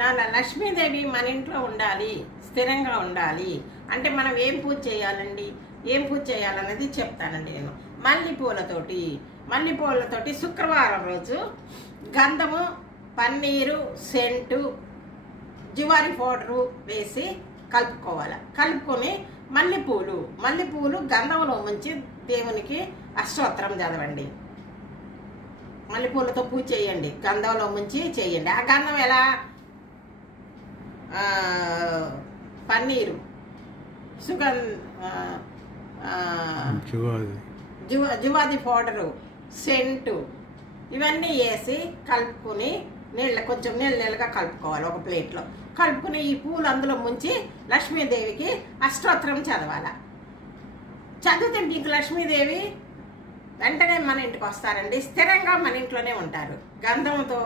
నాన్న లక్ష్మీదేవి మన ఇంట్లో ఉండాలి, స్థిరంగా ఉండాలి అంటే మనం ఏం పూజ చేయాలండి, ఏం పూజ చేయాలనేది చెప్తానండి నేను. మల్లెపూలతోటి శుక్రవారం రోజు గంధము, పన్నీరు, సెంటు, జువారి పౌడరు వేసి కలుపుకోవాలి. కలుపుకొని మల్లెపూలు గంధంలో ముంచి దేవునికి అష్టోత్తరం చదవండి. మల్లెపూలతో పూజ చేయండి, గంధంలో ముంచి చేయండి. ఆ గంధం ఎలా? పన్నీరు, జువాది పౌడరు, సెంటు ఇవన్నీ వేసి కలుపుకొని కొంచెం నీళ్ళగా కలుపుకోవాలి. ఒక ప్లేట్లో కలుపుకుని ఈ పూలు అందులో ముంచి లక్ష్మీదేవికి అష్టోత్తరం చదవాలి. చదివితే మీకు లక్ష్మీదేవి వెంటనే మన ఇంటికి వస్తారండి, స్థిరంగా మన ఇంట్లోనే ఉంటారు. గంధంతో